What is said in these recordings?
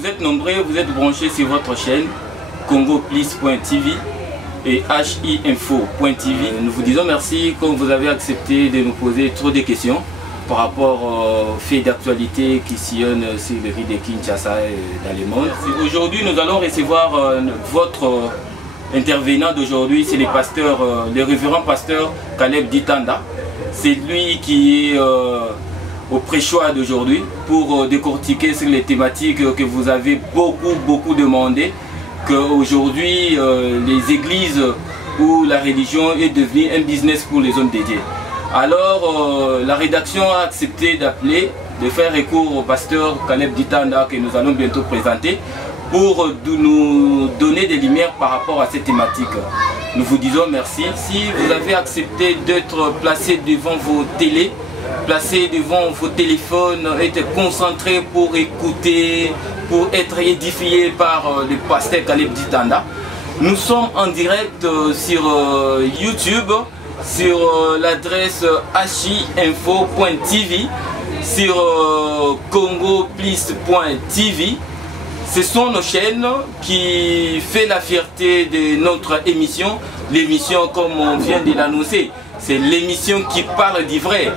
Vous êtes nombreux, vous êtes branchés sur votre chaîne CongoPlease.tv et HIinfo.tv. Nous vous disons merci comme vous avez accepté de nous poser trop de questions par rapport aux faits d'actualité qui sillonnent sur le riz de Kinshasa et dans le monde. Aujourd'hui, nous allons recevoir votre intervenant d'aujourd'hui, c'est le révérend pasteur Caleb Ditanda. C'est lui qui est au pré-choix d'aujourd'hui pour décortiquer sur les thématiques que vous avez beaucoup demandé, qu'aujourd'hui les églises ou la religion est devenue un business pour les hommes dédiés. Alors la rédaction a accepté d'appeler, de faire recours au pasteur Caleb Ditanda que nous allons bientôt présenter pour nous donner des lumières par rapport à cette thématique. Nous vous disons merci. Si vous avez accepté d'être placé devant vos télés, placé devant vos téléphones, être concentré pour écouter, pour être édifié par le pasteur Caleb Ditanda, nous sommes en direct sur YouTube, sur l'adresse HIinfo.tv, sur CongoPlease.tv. Ce sont nos chaînes qui font la fierté de notre émission. L'émission, comme on vient de l'annoncer, c'est l'émission qui parle du vrai,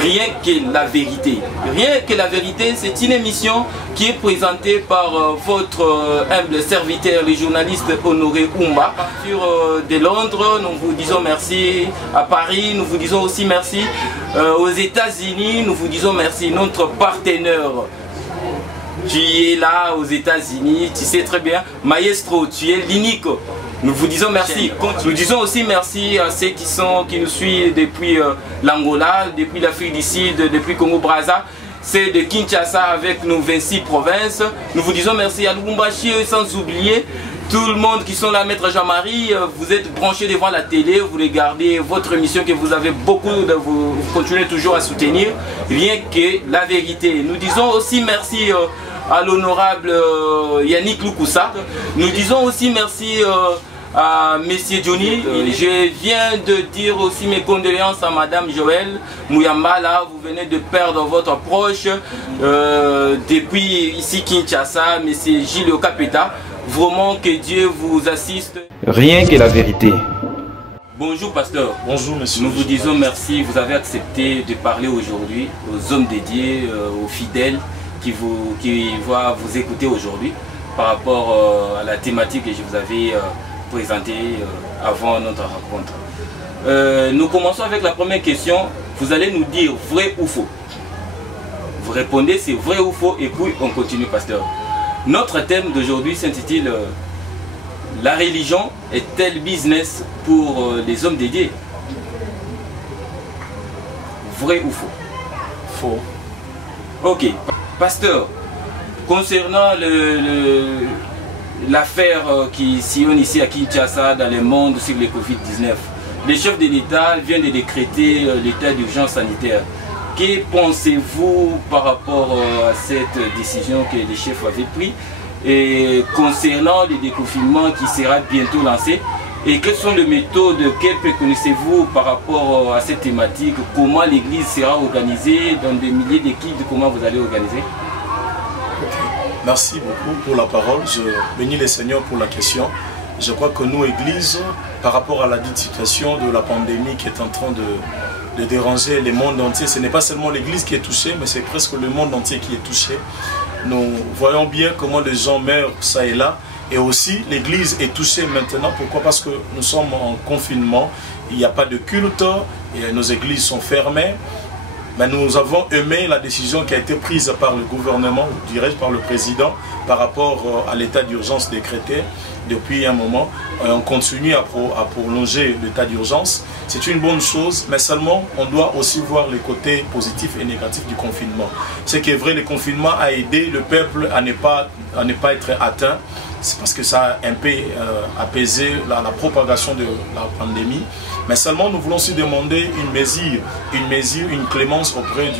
rien que la vérité. Rien que la vérité, c'est une émission qui est présentée par votre humble serviteur, le journaliste Honoré Oumba. De Londres, nous vous disons merci. À Paris, nous vous disons aussi merci. Aux États-Unis, nous vous disons merci. Notre partenaire, tu es là aux États-Unis, tu sais très bien. Maestro, tu es l'unique. Nous vous disons merci. Nous disons aussi merci à ceux qui nous suivent depuis l'Angola, depuis l'Afrique du Sud, depuis Congo-Brazza. C'est de Kinshasa avec nos 26 provinces. Nous vous disons merci à Lubumbashi, sans oublier tout le monde qui sont là, Maître Jean-Marie. Vous êtes branchés devant la télé, vous regardez votre émission que vous avez beaucoup, vous continuez toujours à soutenir. Rien que la vérité. Nous disons aussi merci à l'honorable Yannick Lukusa. Nous disons aussi merci à Monsieur Johnny. Je viens de dire aussi mes condoléances à Madame Joël Mouyambala. Vous venez de perdre votre proche depuis ici Kinshasa, Monsieur Gilles Okapeta. Vraiment que Dieu vous assiste. Rien que la vérité. Bonjour pasteur. Bonjour monsieur. Nous vous disons merci. Vous avez accepté de parler aujourd'hui aux hommes dédiés, aux fidèles qui vont vous écouter aujourd'hui par rapport à la thématique que je vous avais présentée avant notre rencontre. Nous commençons avec la première question. Vous allez nous dire vrai ou faux. Vous répondez c'est vrai ou faux et puis on continue pasteur. Notre thème d'aujourd'hui s'intitule la religion est-elle business pour les hommes dédiés? Vrai ou faux? Faux. Ok. Pasteur, concernant l'affaire qui sillonne ici à Kinshasa dans le monde sur le Covid-19, le chef de l'État vient de décréter l'état d'urgence sanitaire. Que pensez-vous par rapport à cette décision que le chef avait prise et concernant le déconfinement qui sera bientôt lancé? Et quelles sont les méthodes que préconisez-vous par rapport à cette thématique? Comment l'église sera organisée dans des milliers d'équipes? Comment vous allez organiser? Merci beaucoup pour la parole. Je bénis le Seigneur pour la question. Je crois que nous, église, par rapport à la dite situation de la pandémie qui est en train de déranger le monde entier, ce n'est pas seulement l'église qui est touchée, mais c'est presque le monde entier qui est touché. Nous voyons bien comment les gens meurent ça et là. Et aussi, l'église est touchée maintenant. Pourquoi? Parce que nous sommes en confinement, il n'y a pas de culte, et nos églises sont fermées. Mais nous avons aimé la décision qui a été prise par le gouvernement, ou dirais-je par le président, par rapport à l'état d'urgence décrété depuis un moment. On continue à prolonger l'état d'urgence. C'est une bonne chose, mais seulement on doit aussi voir les côtés positifs et négatifs du confinement. Ce qui est vrai, le confinement a aidé le peuple à ne pas être atteint. C'est parce que ça a un peu apaisé la propagation de la pandémie. Mais seulement nous voulons aussi demander une mesure, une clémence auprès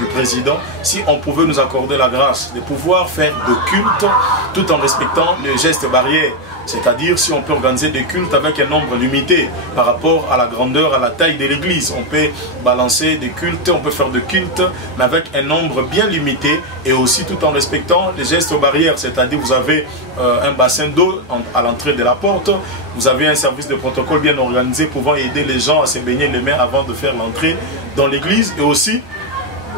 du président, si on pouvait nous accorder la grâce de pouvoir faire de culte tout en respectant les gestes barrières. C'est-à-dire si on peut organiser des cultes avec un nombre limité par rapport à la grandeur, à la taille de l'église. On peut balancer des cultes, on peut faire des cultes, mais avec un nombre bien limité et aussi tout en respectant les gestes barrières. C'est-à-dire vous avez un bassin d'eau à l'entrée de la porte, vous avez un service de protocole bien organisé pouvant aider les gens à se baigner les mains avant de faire l'entrée dans l'église et aussi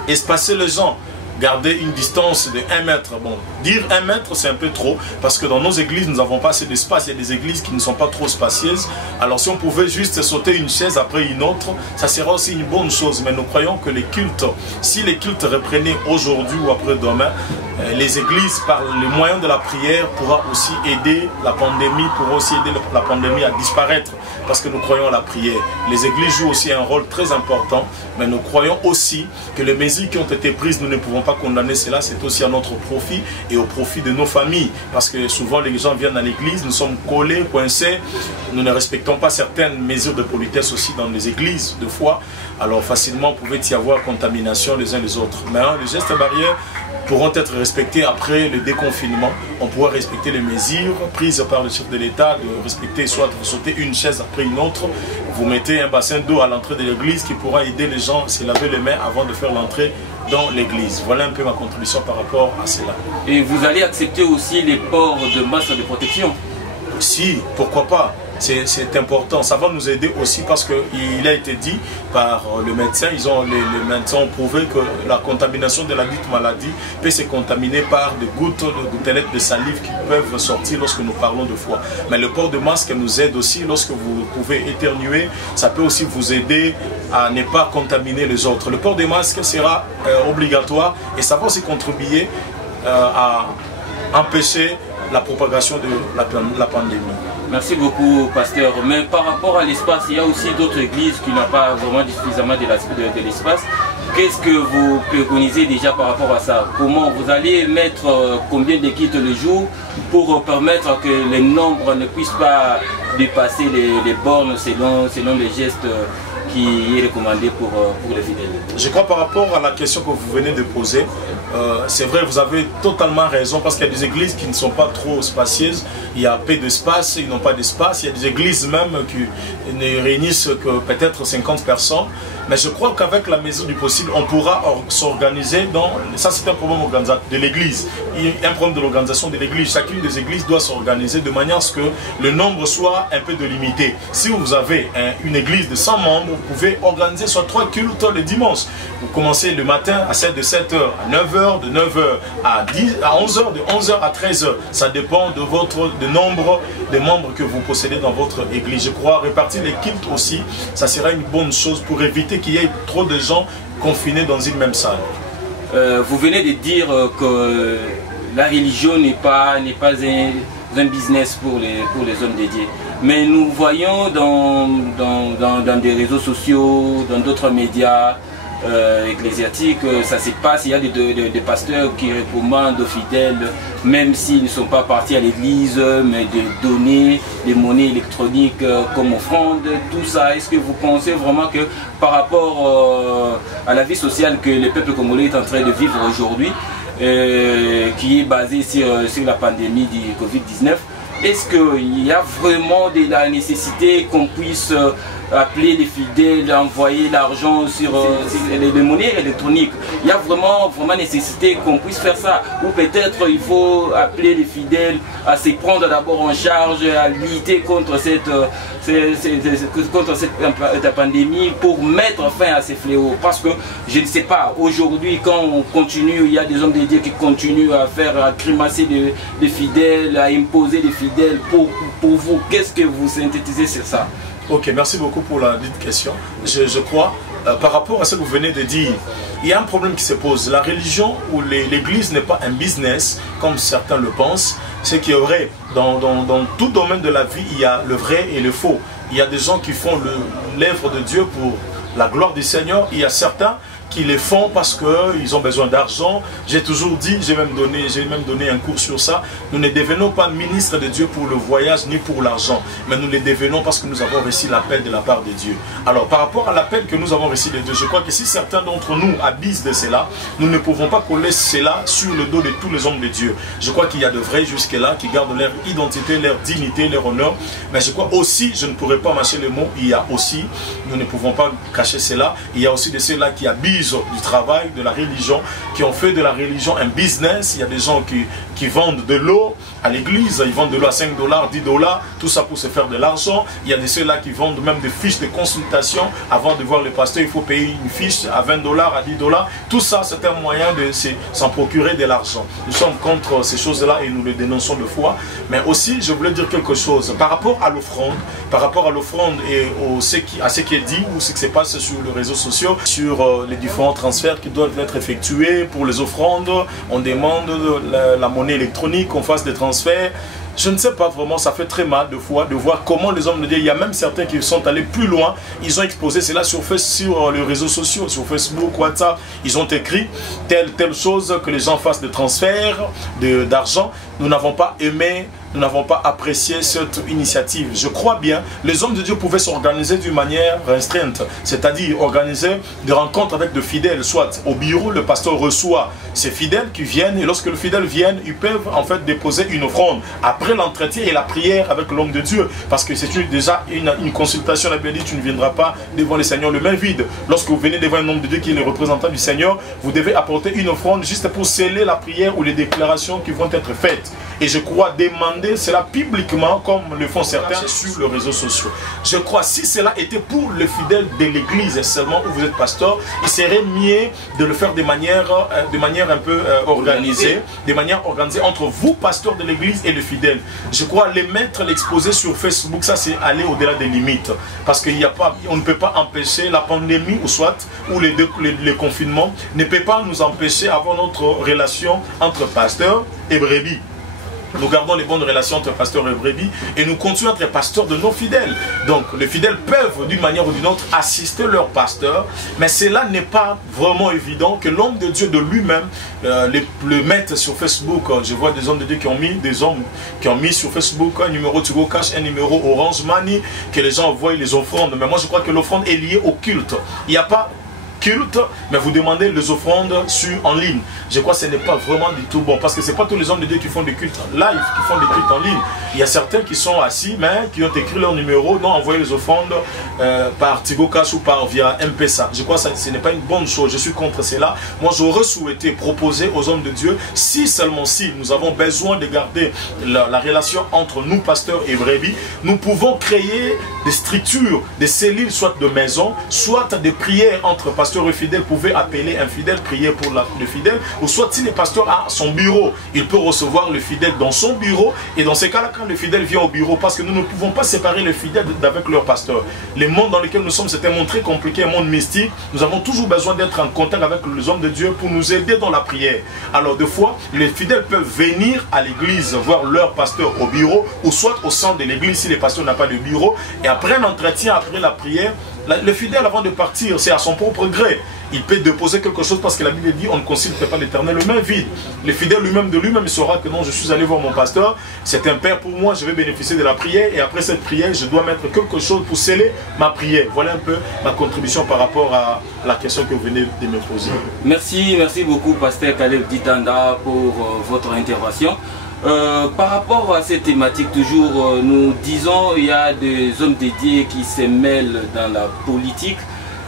espacer les gens. Garder une distance de 1 mètre. Bon, dire 1 mètre, c'est un peu trop, parce que dans nos églises, nous n'avons pas assez d'espace. Il y a des églises qui ne sont pas trop spacieuses. Alors si on pouvait juste sauter une chaise après une autre, ça serait aussi une bonne chose. Mais nous croyons que les cultes, si les cultes reprenaient aujourd'hui ou après-demain, les églises, par les moyens de la prière, pourra aussi aider la pandémie, pourra aussi aider la pandémie à disparaître, parce que nous croyons à la prière. Les églises jouent aussi un rôle très important, mais nous croyons aussi que les mesures qui ont été prises, nous ne pouvons pas condamner cela, c'est aussi à notre profit et au profit de nos familles, parce que souvent les gens viennent à l'église, nous sommes collés, coincés, nous ne respectons pas certaines mesures de politesse aussi dans les églises de foi, alors facilement pouvait y avoir contamination les uns les autres. Mais les gestes barrières pourront être respectés après le déconfinement. On pourra respecter les mesures prises par le chef de l'État, de respecter, soit de sauter une chaise après une autre. Vous mettez un bassin d'eau à l'entrée de l'église qui pourra aider les gens à se laver les mains avant de faire l'entrée dans l'église. Voilà un peu ma contribution par rapport à cela. Et vous allez accepter aussi les ports de masques de protection? Si, pourquoi pas? C'est important, ça va nous aider aussi parce qu'il a été dit par le médecin, les médecins ont prouvé que la contamination de la dite maladie peut se contaminer par des gouttelettes de salive qui peuvent sortir lorsque nous parlons de foi. Mais le port de masque nous aide aussi lorsque vous pouvez éternuer, ça peut aussi vous aider à ne pas contaminer les autres. Le port des masques sera obligatoire et ça va aussi contribuer à empêcher la propagation de la pandémie. Merci beaucoup, pasteur. Mais par rapport à l'espace, il y a aussi d'autres églises qui n'ont pas vraiment suffisamment de l'espace. Qu'est-ce que vous préconisez déjà par rapport à ça? Comment vous allez mettre combien de kits le jour pour permettre que les nombres ne puissent pas dépasser les bornes selon les gestes qui est recommandé pour les fidèles? Je crois par rapport à la question que vous venez de poser, c'est vrai, vous avez totalement raison, parce qu'il y a des églises qui ne sont pas trop spacieuses, il y a peu d'espace, ils n'ont pas d'espace, il y a des églises même qui ne réunissent que peut-être 50 personnes, mais je crois qu'avec la mesure du possible, on pourra s'organiser dans... Ça c'est un problème de l'église, un problème de l'organisation de l'église. Chacune des églises doit s'organiser de manière à ce que le nombre soit un peu limité. Si vous avez une église de 100 membres, vous pouvez organiser soit 3 cultes le dimanche. Vous commencez le matin de 7h à 9h, de 9h à 11h, de 11h à 13h. Ça dépend de nombre de membres que vous possédez dans votre église. Je crois répartir les cultes aussi, ça sera une bonne chose pour éviter qu'il y ait trop de gens confinés dans une même salle. Vous venez de dire que la religion n'est pas un business pour les hommes dédiés. Mais nous voyons dans des réseaux sociaux, dans d'autres médias ecclésiastiques, ça se passe, il y a des pasteurs qui recommandent aux fidèles, même s'ils ne sont pas partis à l'église, mais de donner des monnaies électroniques comme offrande, tout ça. Est-ce que vous pensez vraiment que par rapport à la vie sociale que le peuple congolais est en train de vivre aujourd'hui, qui est basée sur la pandémie du Covid-19, est-ce qu'il y a vraiment de la nécessité qu'on puisse appeler les fidèles, envoyer l'argent sur les monnaies électroniques? Il y a vraiment nécessité qu'on puisse faire ça? Ou peut-être il faut appeler les fidèles à se prendre d'abord en charge, à lutter contre cette pandémie pour mettre fin à ces fléaux? Parce que je ne sais pas, aujourd'hui quand on continue, il y a des hommes dédiés qui continuent à grimacer des fidèles, à imposer des fidèles. Pour vous, qu'est-ce que vous synthétisez sur ça? Ok, merci beaucoup pour la dite question. Je crois, par rapport à ce que vous venez de dire, il y a un problème qui se pose. La religion ou l'église n'est pas un business, comme certains le pensent. C'est qu'il y aurait, dans tout domaine de la vie, il y a le vrai et le faux. Il y a des gens qui font l'œuvre de Dieu pour la gloire du Seigneur. Il y a certains qui les font parce qu'ils ont besoin d'argent. J'ai toujours dit, j'ai même donné un cours sur ça, nous ne devenons pas ministres de Dieu pour le voyage ni pour l'argent, mais nous les devenons parce que nous avons reçu l'appel de la part de Dieu. Alors par rapport à l'appel que nous avons reçu de Dieu, je crois que si certains d'entre nous abusent de cela, nous ne pouvons pas coller cela sur le dos de tous les hommes de Dieu. Je crois qu'il y a de vrais jusque-là qui gardent leur identité, leur dignité, leur honneur, mais je crois aussi, je ne pourrais pas mâcher le mot, il y a aussi, nous ne pouvons pas cacher cela, il y a aussi de ceux-là qui abusent du travail, de la religion, qui ont fait de la religion un business. Il y a des gens qui vendent de l'eau à l'église, ils vendent de l'eau à 5 $, 10 $, tout ça pour se faire de l'argent. Il y a de ceux-là qui vendent même des fiches de consultation. Avant de voir le pasteur, il faut payer une fiche à 20 $, à 10 $. Tout ça, c'est un moyen de s'en procurer de l'argent. Nous sommes contre ces choses-là et nous les dénonçons de foi. Mais aussi, je voulais dire quelque chose par rapport à l'offrande, et à ce qui est dit ou ce qui se passe sur les réseaux sociaux, sur les différents transferts qui doivent être effectués pour les offrandes. On demande la monnaie électronique, qu'on fasse des transferts. Je ne sais pas vraiment, ça fait très mal de fois de voir comment les hommes de Dieu, il y a même certains qui sont allés plus loin, ils ont exposé cela sur les réseaux sociaux, sur Facebook, WhatsApp, ils ont écrit telle chose, que les gens fassent des transferts d'argent. Nous n'avons pas aimé, nous n'avons pas apprécié cette initiative. Je crois bien, les hommes de Dieu pouvaient s'organiser d'une manière restreinte, c'est-à-dire organiser des rencontres avec de fidèles, soit au bureau, le pasteur reçoit ces fidèles qui viennent, et lorsque les fidèles viennent, ils peuvent en fait déposer une offrande après l'entretien et la prière avec l'homme de Dieu, parce que c'est déjà une consultation. La Bible dit, tu ne viendras pas devant le Seigneur le main vide. Lorsque vous venez devant un homme de Dieu qui est le représentant du Seigneur, vous devez apporter une offrande juste pour sceller la prière ou les déclarations qui vont être faites. Et je crois demander cela publiquement, comme le font certains sur les réseaux sociaux. Je crois, si cela était pour les fidèles de l'église seulement, où vous êtes pasteur, il serait mieux de le faire de manière un peu organisée, entre vous, pasteurs de l'église, et les fidèles. Je crois les mettre, l'exposer sur Facebook, ça c'est aller au-delà des limites. Parce qu'on ne peut pas empêcher la pandémie, ou les confinements, ne peut pas nous empêcher d'avoir notre relation entre pasteurs et brebis. Nous gardons les bonnes relations entre pasteurs et brebis et nous continuons à être pasteurs de nos fidèles. Donc les fidèles peuvent d'une manière ou d'une autre assister leur pasteur, mais cela n'est pas vraiment évident que l'homme de Dieu de lui-même le mette sur Facebook. Je vois des hommes de Dieu qui ont mis sur Facebook un numéro Tigo Cash, un numéro Orange Money, que les gens envoient les offrandes. Mais moi je crois que l'offrande est liée au culte. Il n'y a pas culte, mais vous demandez les offrandes en ligne. Je crois que ce n'est pas vraiment du tout bon, parce que ce n'est pas tous les hommes de Dieu qui font des cultes live, qui font des cultes en ligne. Il y a certains qui sont assis, mais qui ont écrit leur numéro, non envoyé les offrandes par Tigo Cash ou via M-Pesa. Je crois que ce n'est pas une bonne chose, je suis contre cela. Moi j'aurais souhaité proposer aux hommes de Dieu, seulement si nous avons besoin de garder la relation entre nous, pasteurs et brebis, nous pouvons créer des structures, des cellules, soit de maison, soit des prières entre pasteurs et fidèles. Pouvait appeler un fidèle, prier pour le fidèle, ou soit si le pasteur a son bureau, il peut recevoir le fidèle dans son bureau, et dans ces cas-là, quand le fidèle vient au bureau, parce que nous ne pouvons pas séparer les fidèles d'avec leur pasteur. Le monde dans lequel nous sommes, c'est un monde très compliqué, un monde mystique. Nous avons toujours besoin d'être en contact avec les hommes de Dieu pour nous aider dans la prière. Alors des fois, les fidèles peuvent venir à l'église voir leur pasteur au bureau, ou soit au centre de l'église si le pasteur n'a pas de bureau, et après l'entretien, après la prière, le fidèle avant de partir, c'est à son propre gré. Il peut déposer quelque chose parce que la Bible dit on ne consulte pas l'Éternel le main vide. Le fidèle lui-même de lui-même saura que non, je suis allé voir mon pasteur, c'est un père pour moi, je vais bénéficier de la prière, et après cette prière, je dois mettre quelque chose pour sceller ma prière. Voilà un peu ma contribution par rapport à la question que vous venez de me poser. Merci beaucoup Pasteur Caleb Ditanda pour votre intervention. Par rapport à cette thématique, toujours nous disons il y a des hommes dédiés qui se mêlent dans la politique.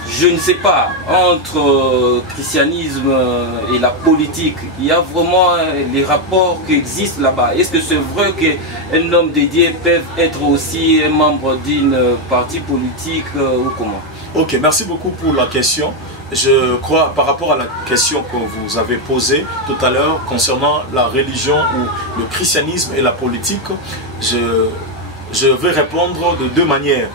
Je ne sais pas, entre christianisme et la politique, il y a vraiment les rapports qui existent là-bas. Est-ce que c'est vrai qu'un homme dédié peut être aussi un membre d'une partie politique ou comment? Ok, merci beaucoup pour la question. Je crois, par rapport à la question que vous avez posée tout à l'heure concernant la religion ou le christianisme et la politique, je vais répondre de deux manières.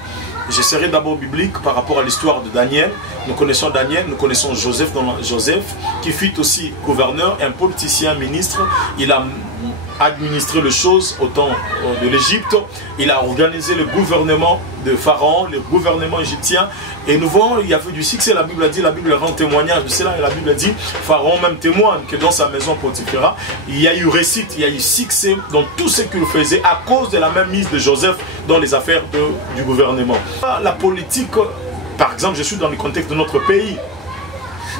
Je serai d'abord biblique par rapport à l'histoire de Daniel. Nous connaissons Daniel, nous connaissons Joseph, qui fut aussi gouverneur, un politicien, ministre. Il a administré les choses au temps de l'Égypte. Il a organisé le gouvernement de Pharaon, le gouvernement égyptien. Et nous voyons, il y avait du succès, la Bible a dit, la Bible rend témoignage de cela, et la Bible a dit, Pharaon même témoigne que dans sa maison Potiphera, il y a eu réussite, il y a eu succès dans tout ce qu'il faisait à cause de la même mise de Joseph dans les affaires du gouvernement. La politique, par exemple, je suis dans le contexte de notre pays.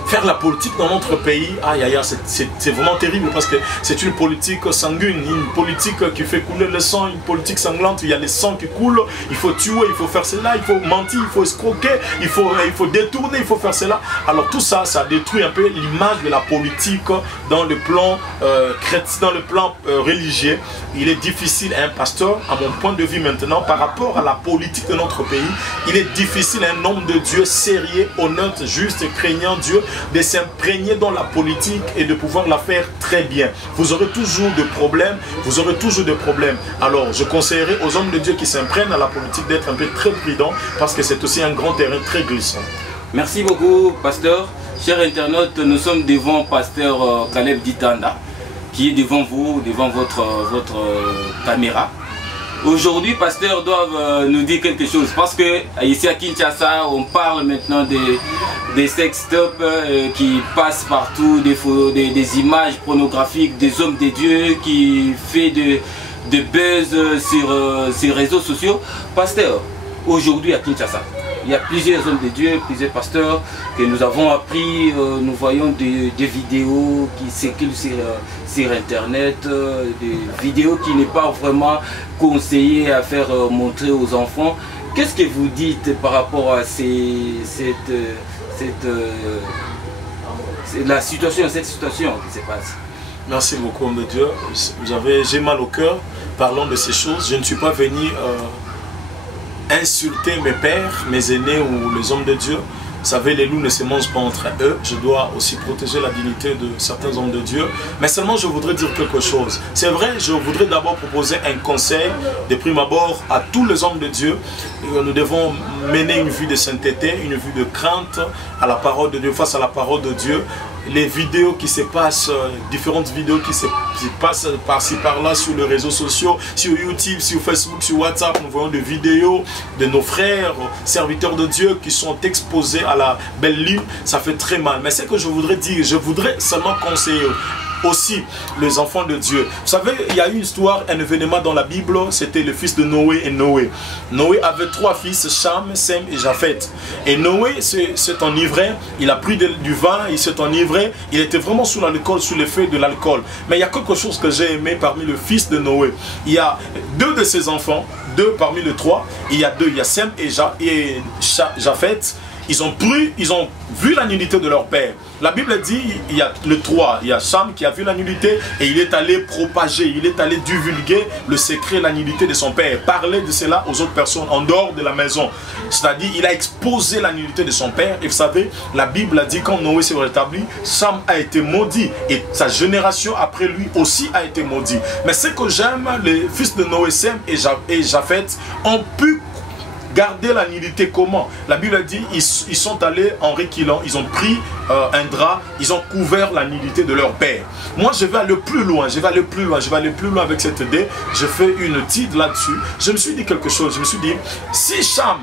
Faire la politique dans notre pays, aïe aïe, c'est vraiment terrible parce que c'est une politique sanguine, une politique qui fait couler le sang, une politique sanglante, il y a le sang qui coule, il faut tuer, il faut faire cela, il faut mentir, il faut escroquer, il faut détourner, il faut faire cela. Alors tout ça, ça détruit un peu l'image de la politique dans le plan chrétien, dans le plan religieux. Il est difficile à un pasteur, à mon point de vue maintenant, par rapport à la politique de notre pays, il est difficile à un homme de Dieu sérieux, honnête, juste, craignant Dieu, de s'imprégner dans la politique et de pouvoir la faire très bien. Vous aurez toujours des problèmes, vous aurez toujours des problèmes. Alors, je conseillerais aux hommes de Dieu qui s'imprègnent à la politique d'être un peu très prudents parce que c'est aussi un grand terrain très glissant. Merci beaucoup, pasteur. Chers internautes, nous sommes devant pasteur Caleb Ditanda, qui est devant vous, devant votre caméra. Aujourd'hui, pasteur doivent nous dire quelque chose parce que ici à Kinshasa, on parle maintenant des sextopes qui passent partout, des images pornographiques, des hommes de Dieu qui fait de buzz sur ces réseaux sociaux. Pasteur, aujourd'hui à Kinshasa, il y a plusieurs hommes de Dieu, plusieurs pasteurs que nous avons appris, nous voyons des vidéos qui circulent sur internet, des vidéos qui n'est pas vraiment conseillées à faire montrer aux enfants. Qu'est-ce que vous dites par rapport à cette situation qui se passe? Merci beaucoup, homme de Dieu. J'ai mal au cœur. Parlons de ces choses. Je ne suis pas venu insulter mes pères, mes aînés ou les hommes de Dieu. Vous savez, les loups ne se mangent pas entre eux. Je dois aussi protéger la dignité de certains hommes de Dieu. Mais seulement, je voudrais dire quelque chose. C'est vrai, je voudrais d'abord proposer un conseil de prime abord à tous les hommes de Dieu. Nous devons mener une vie de sainteté, une vie de crainte à la parole de Dieu, face à la parole de Dieu. Les vidéos qui se passent, différentes vidéos qui se passent par-ci par-là sur les réseaux sociaux, sur YouTube, sur Facebook, sur WhatsApp, nous voyons des vidéos de nos frères, serviteurs de Dieu qui sont exposés à la belle lune, ça fait très mal. Mais ce que je voudrais dire, je voudrais seulement conseiller aussi les enfants de Dieu. Vous savez, il y a une histoire, un événement dans la Bible, c'était le fils de Noé et Noé. Noé avait 3 fils, Cham, Sem et Japheth. Et Noé s'est enivré, il a pris du vin, il s'est enivré, il était vraiment sous l'alcool, sous l'effet de l'alcool. Mais il y a quelque chose que j'ai aimé parmi le fils de Noé. Il y a 2 de ses enfants, 2 parmi les 3, il y a Sem et Japheth. Ils ont vu la nudité de leur père. La Bible dit, il y a le 3, il y a Cham qui a vu la nudité et il est allé propager, il est allé divulguer le secret, la nudité de son père. Parler de cela aux autres personnes en dehors de la maison. C'est-à-dire, il a exposé la nudité de son père. Et vous savez, la Bible a dit, quand Noé s'est rétabli, Cham a été maudit. Et sa génération après lui aussi a été maudit. Mais ce que j'aime, les fils de Noé, Sem et Japheth ont pu garder la nudité comment? La Bible a dit, ils sont allés en reculant, ils ont pris un drap, ils ont couvert la nudité de leur père. Moi, je vais aller plus loin, je vais aller plus loin avec cette idée. Je fais une étude là-dessus. Je me suis dit quelque chose, je me suis dit, si Cham,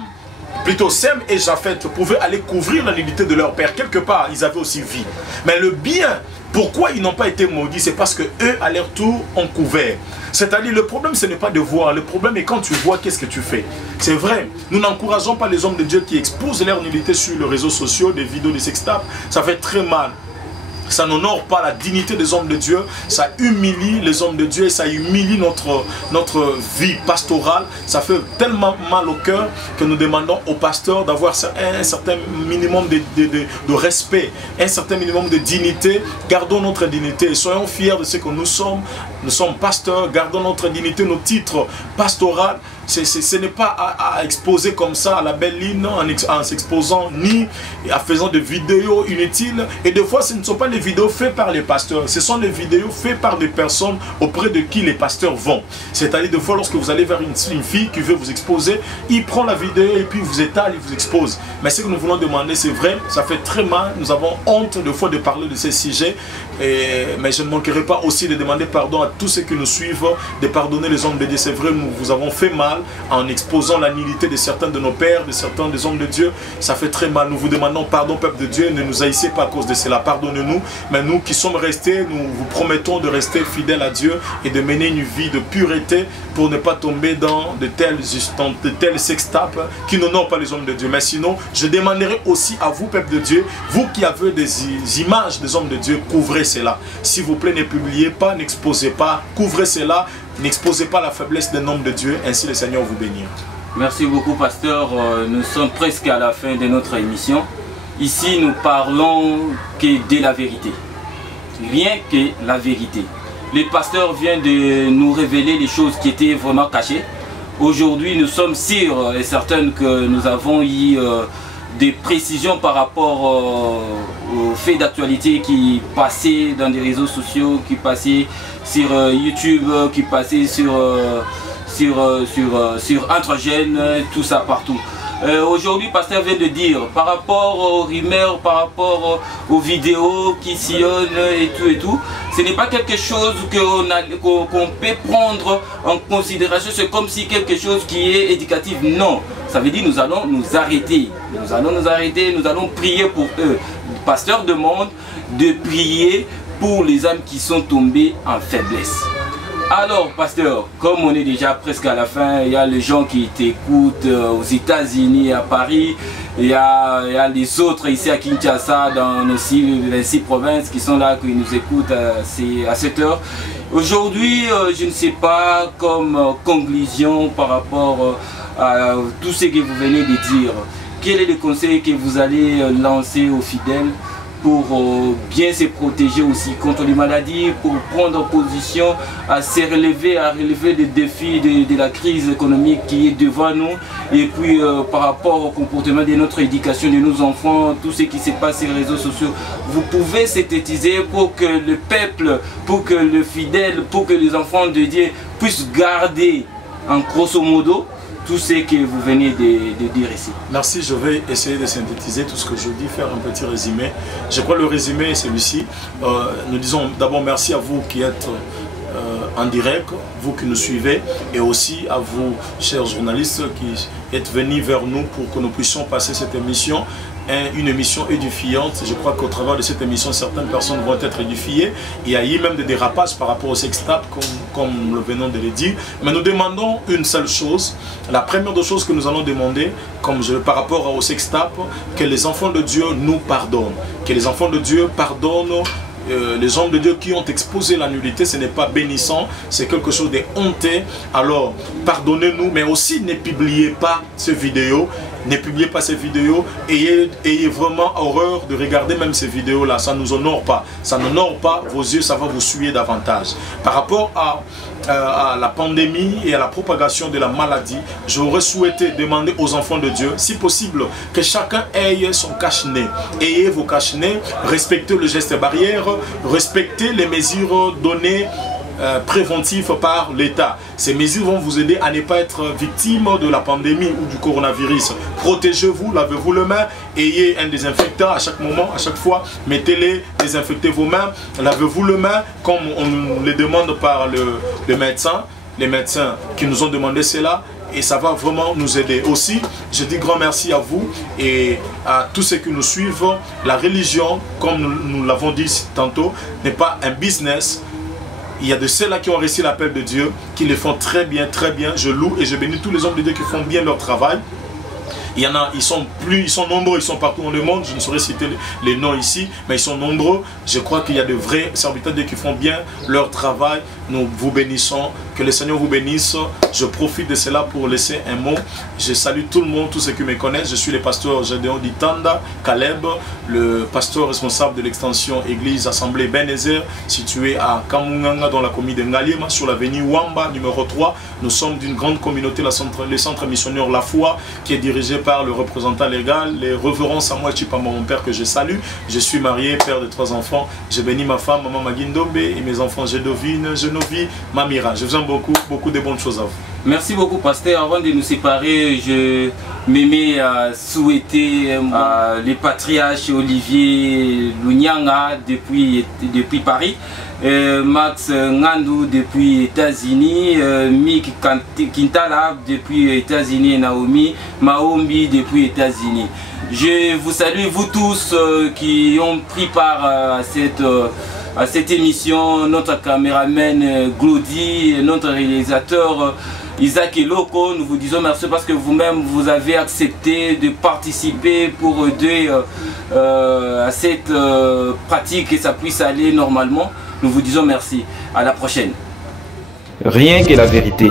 plutôt Sem et Japheth pouvaient aller couvrir la nudité de leur père, quelque part, ils avaient aussi vie. Mais le bien, pourquoi ils n'ont pas été maudits? C'est parce que eux, à leur tour, ont couvert. C'est-à-dire, le problème, ce n'est pas de voir. Le problème est quand tu vois, qu'est-ce que tu fais. C'est vrai, nous n'encourageons pas les hommes de Dieu qui exposent leur nudité sur les réseaux sociaux, des vidéos, des sextapes. Ça fait très mal. Ça n'honore pas la dignité des hommes de Dieu, ça humilie les hommes de Dieu et ça humilie notre vie pastorale. Ça fait tellement mal au cœur que nous demandons aux pasteurs d'avoir un certain minimum de respect, un certain minimum de dignité. Gardons notre dignité et soyons fiers de ce que nous sommes. Nous sommes pasteurs, gardons notre dignité, nos titres pastoraux. Ce n'est pas à exposer comme ça à la belle ligne en s'exposant ni en faisant des vidéos inutiles. Et des fois, ce ne sont pas les vidéos faites par les pasteurs. Ce sont les vidéos faites par des personnes auprès de qui les pasteurs vont. C'est-à-dire, des fois, lorsque vous allez vers une fille qui veut vous exposer, il prend la vidéo et puis vous étale, il vous expose. Mais ce que nous voulons demander, c'est vrai, ça fait très mal. Nous avons honte des fois de parler de ces sujets. Mais je ne manquerai pas aussi de demander pardon à tous ceux qui nous suivent, de pardonner les hommes de Dieu. C'est vrai, nous vous avons fait mal. mal en exposant la nullité de certains de nos pères, de certains des hommes de Dieu. Ça fait très mal. Nous vous demandons pardon, peuple de Dieu. Ne nous haïssez pas à cause de cela. Pardonnez-nous. Mais nous qui sommes restés, nous vous promettons de rester fidèles à Dieu et de mener une vie de pureté pour ne pas tomber dans de tels sextapes qui n'honorent pas les hommes de Dieu. Mais sinon, je demanderai aussi à vous, peuple de Dieu, vous qui avez des images des hommes de Dieu, couvrez cela. S'il vous plaît, ne publiez pas, n'exposez pas, couvrez cela, n'exposez pas la faiblesse d'un homme de Dieu, ainsi le Seigneur vous bénira. Merci beaucoup, pasteur. Nous sommes presque à la fin de notre émission. Ici, nous parlons que de la vérité. Rien que la vérité. Le pasteur vient de nous révéler les choses qui étaient vraiment cachées. Aujourd'hui, nous sommes sûrs et certains que nous avons eu des précisions par rapport aux faits d'actualité qui passaient dans des réseaux sociaux, qui passaient sur YouTube, qui passaient sur Introgène, tout ça partout. Aujourd'hui, pasteur vient de dire, par rapport aux rumeurs, par rapport aux vidéos qui sillonnent et tout, ce n'est pas quelque chose qu'on peut prendre en considération. C'est comme si quelque chose qui est éducatif. Non, ça veut dire nous allons nous arrêter. Nous allons nous arrêter, nous allons prier pour eux. Le pasteur demande de prier pour les âmes qui sont tombées en faiblesse. Alors, pasteur, comme on est déjà presque à la fin, il y a les gens qui t'écoutent aux États-Unis, à Paris, il y a les autres ici à Kinshasa, dans les 6 provinces qui sont là, qui nous écoutent à cette heure. Aujourd'hui, je ne sais pas, comme conclusion par rapport à tout ce que vous venez de dire, quel est le conseil que vous allez lancer aux fidèles pour bien se protéger aussi contre les maladies, pour prendre position à se relever, à relever les défis de la crise économique qui est devant nous, et puis par rapport au comportement de notre éducation, de nos enfants, tout ce qui se passe sur les réseaux sociaux. Vous pouvez synthétiser pour que le peuple, pour que le fidèle, pour que les enfants de Dieu puissent garder en grosso modo tout ce que vous venez de dire ici. Merci, je vais essayer de synthétiser tout ce que je dis, faire un petit résumé. Je crois que le résumé est celui-ci. Nous disons d'abord merci à vous qui êtes en direct, vous qui nous suivez, et aussi à vous, chers journalistes, qui êtes venus vers nous pour que nous puissions passer cette émission. Une émission édifiante. Je crois qu'au travers de cette émission, certaines personnes vont être édifiées. Il y a eu même des dérapages par rapport au sextape, comme nous venons de le dire. Mais nous demandons une seule chose. La première des choses que nous allons demander, par rapport au sextape, que les enfants de Dieu nous pardonnent. Que les enfants de Dieu pardonnent les hommes de Dieu qui ont exposé la nullité. Ce n'est pas bénissant, c'est quelque chose de honteux. Alors, pardonnez-nous, mais aussi ne publiez pas ces vidéos. Ne publiez pas ces vidéos. Ayez vraiment horreur de regarder même ces vidéos-là. Ça ne nous honore pas. Ça n'honore pas vos yeux, ça va vous suer davantage. Par rapport à la pandémie et à la propagation de la maladie, j'aurais souhaité demander aux enfants de Dieu, si possible, que chacun ait son cache-nez. Ayez vos cache-nez, respectez le geste barrière, respectez les mesures données préventifs par l'État. Ces mesures vont vous aider à ne pas être victime de la pandémie ou du coronavirus. Protégez-vous, lavez-vous les mains, ayez un désinfectant à chaque moment, à chaque fois, mettez-les, désinfectez vos mains, lavez-vous les mains comme on les demande par le médecin, les médecins qui nous ont demandé cela. Et ça va vraiment nous aider. Aussi, je dis grand merci à vous et à tous ceux qui nous suivent. La religion, comme nous l'avons dit tantôt, n'est pas un business. Il y a de ceux-là qui ont réussi l'appel de Dieu, qui le font très bien, très bien. Je loue et je bénis tous les hommes de Dieu qui font bien leur travail. Il y en a, ils sont nombreux, ils sont partout dans le monde. Je ne saurais citer les noms ici, mais ils sont nombreux. Je crois qu'il y a de vrais serviteurs de Dieu qui font bien leur travail. Nous vous bénissons, que le Seigneur vous bénisse. Je profite de cela pour laisser un mot. Je salue tout le monde, tous ceux qui me connaissent. Je suis le pasteur Gédéon Ditanda Caleb, le pasteur responsable de l'extension Église Assemblée Ebenezer, située à Kamunganga dans la commune de Ngaliema, sur l'avenue Wamba, numéro 3. Nous sommes d'une grande communauté, le centre missionnaire La Foi, qui est dirigé par le représentant légal, le révérend Samuel Chipama, mon père que je salue. Je suis marié, père de 3 enfants. Je bénis ma femme, maman Magindombe, et mes enfants Gédovine, Genovi, Mamira. Je vous aime beaucoup, beaucoup de bonnes choses à vous. Merci beaucoup, pasteur. Avant de nous séparer, je m'aimais souhaiter les patriarches Olivier Lunyanga depuis Paris. Max Ngandou depuis États-Unis, Mick Quintala depuis États-Unis et Naomi Maombi depuis États-Unis. Je vous salue, vous tous qui ont pris part à cette émission, notre caméraman Glody, notre réalisateur Isaac Eloko. Nous vous disons merci parce que vous-même vous avez accepté de participer pour aider à cette pratique et ça puisse aller normalement. Nous vous disons merci. À la prochaine. Rien que la vérité.